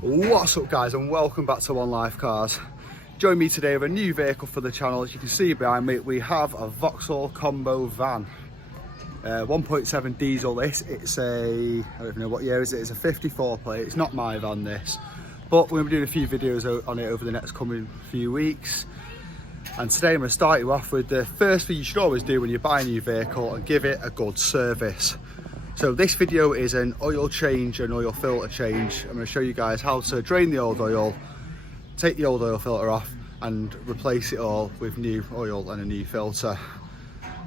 What's up guys, and welcome back to One Life Cars. Join me today with a new vehicle for the channel. As you can see behind me, we have a Vauxhall combo van. 1.7 diesel this. It's a, I don't even know what year is it, it's a 54 plate. It's not my van this, but we're going to be doing a few videos on it over the next coming few weeks. And today I'm going to start you off with the first thing you should always do when you buy a new vehicle, and give it a good service. So this video is an oil change and oil filter change. I'm going to show you guys how to drain the old oil, take the old oil filter off and replace it all with new oil and a new filter.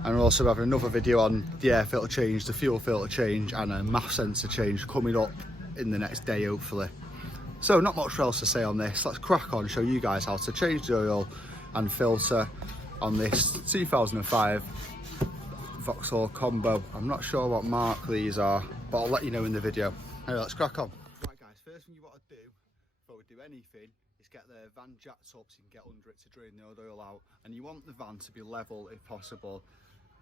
And we're also having another video on the air filter change, the fuel filter change and a mass sensor change coming up in the next day hopefully. So not much else to say on this. Let's crack on, show you guys how to change the oil and filter on this 2005 Vauxhall combo. I'm not sure what mark these are, but I'll let you know in the video. Anyway, let's crack on. Right guys, first thing you want to do before we do anything is get the van jacked up so you can get under it to drain the old oil out. And you want the van to be level if possible.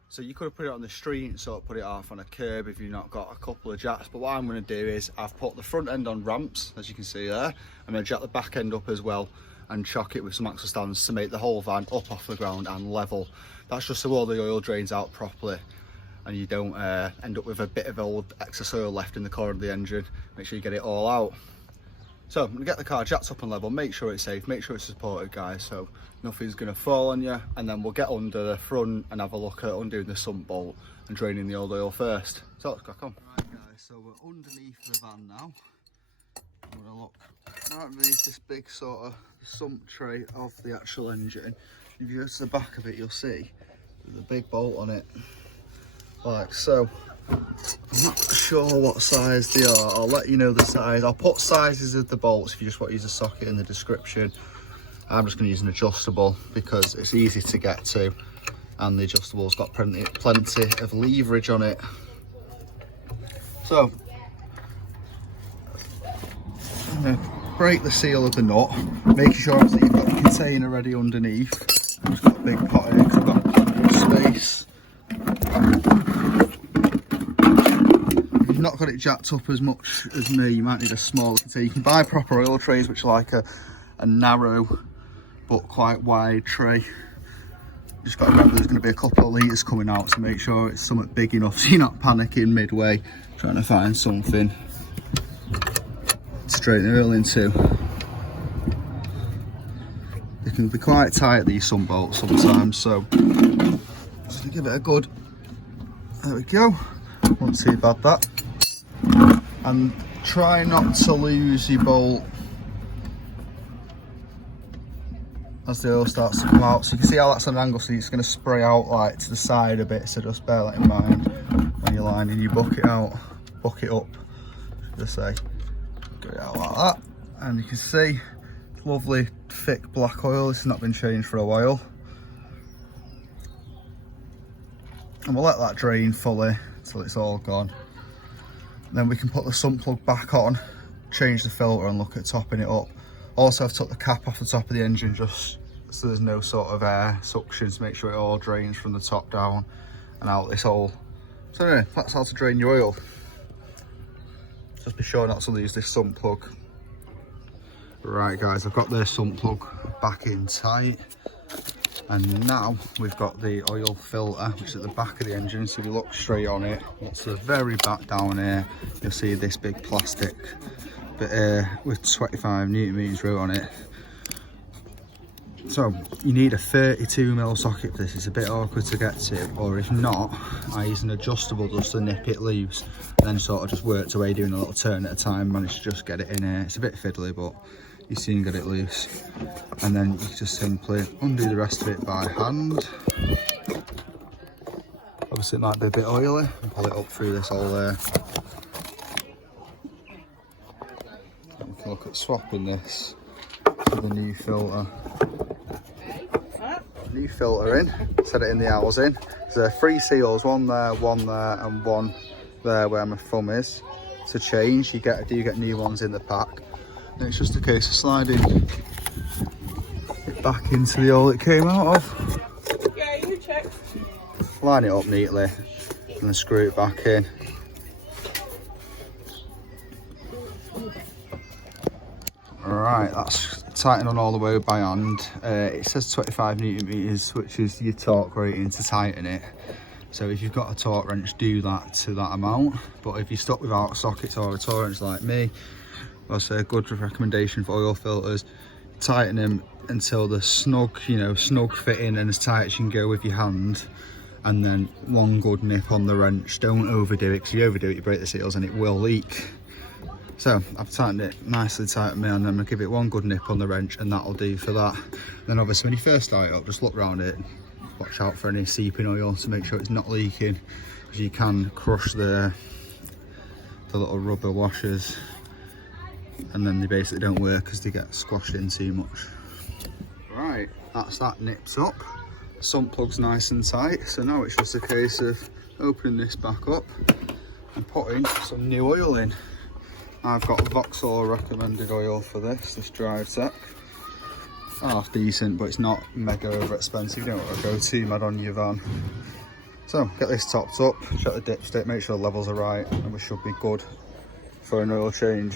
So you could have put it on the street and sort of put it off on a curb if you've not got a couple of jacks. But what I'm going to do is I've put the front end on ramps, as you can see there. I'm going to jack the back end up as well and chock it with some axle stands to make the whole van up off the ground and level. That's just so all the oil drains out properly and you don't end up with a bit of old excess oil left in the core of the engine. Make sure you get it all out. So I'm going to get the car jacked up and level, make sure it's safe, make sure it's supported guys, so nothing's going to fall on you. And then we'll get under the front and have a look at undoing the sump bolt and draining the old oil first. So let's crack on. Right guys, so we're underneath the van now. I'm going to look right underneath this big sort of sump tray of the actual engine. If you go to the back of it, you'll see there's a big bolt on it, like so. I'm not sure what size they are. I'll let you know the size. I'll put sizes of the bolts if you just want to use a socket in the description. I'm just going to use an adjustable because it's easy to get to, and the adjustable's got plenty of leverage on it. So I'm going to break the seal of the nut, making sure that you've got the container ready underneath. I've just got a big pot here because I've got space. If you've not got it jacked up as much as me, you might need a smaller container. You can buy proper oil trays which are like a narrow but quite wide tray. Just got to remember there's going to be a couple of litres coming out, to make sure it's something big enough so you're not panicking midway trying to find something to drain the oil into. They can be quite tight, these sump bolts sometimes, so just to give it a good, there we go, won't too bad that. And try not to lose your bolt as the oil starts to come out. So you can see how that's on an angle, so it's going to spray out like to the side a bit, so just bear that in mind when you're lining your bucket up, should I say. Get it out like that, and you can see lovely thick black oil. This has not been changed for a while, and we'll let that drain fully until it's all gone. Then we can put the sump plug back on, change the filter and look at topping it up. Also I've took the cap off the top of the engine just so there's no sort of air suction, to make sure it all drains from the top down and out this hole. So anyway, that's how to drain your oil. Just be sure not to lose this sump plug. Right guys, I've got the sump plug back in tight, and now we've got the oil filter which is at the back of the engine. So if you look straight on it, what's the very back down here, you'll see this big plastic bit here with 25 newton meters row on it. So you need a 32mm socket for this. It's a bit awkward to get to, or if not, I use an adjustable just to nip it loose, and then sort of just worked away doing a little turn at a time, managed to just get it in here. It's a bit fiddly, but you soon get it loose, and then you just simply undo the rest of it by hand. Obviously it might be a bit oily, and pull it up through this hole there. And we can look at swapping this with a new filter. New filter in, set it in the housing. There's 3 seals, one there, and one there where my thumb is. To change, you do get new ones in the pack. And it's just a case of sliding it back into the hole it came out of. Yeah, you check. Line it up neatly and then screw it back in. Right, that's tightened on all the way by hand. It says 25 Newton meters, which is your torque rating to tighten it. So if you've got a torque wrench, do that to that amount. But if you're stuck without sockets or a torque wrench like me, I'll say a good recommendation for oil filters, tighten them until they're snug, you know, snug fitting and as tight as you can go with your hand. And then one good nip on the wrench. Don't overdo it, because if you overdo it, you break the seals and it will leak. So I've tightened it nicely tight on me, and I'm gonna give it one good nip on the wrench, and that'll do for that. Then obviously when you first start it up, just look around it, watch out for any seeping oil to make sure it's not leaking, because you can crush the little rubber washers, and then they basically don't work because they get squashed in too much. Right, that's that nipped up. Sump plug's nice and tight, so now it's just a case of opening this back up and putting some new oil in. I've got Vauxhall recommended oil for this drive tech. Half decent, but it's not mega over expensive. You don't want to go too mad on your van. So get this topped up, check the dipstick, make sure the levels are right, and we should be good for an oil change.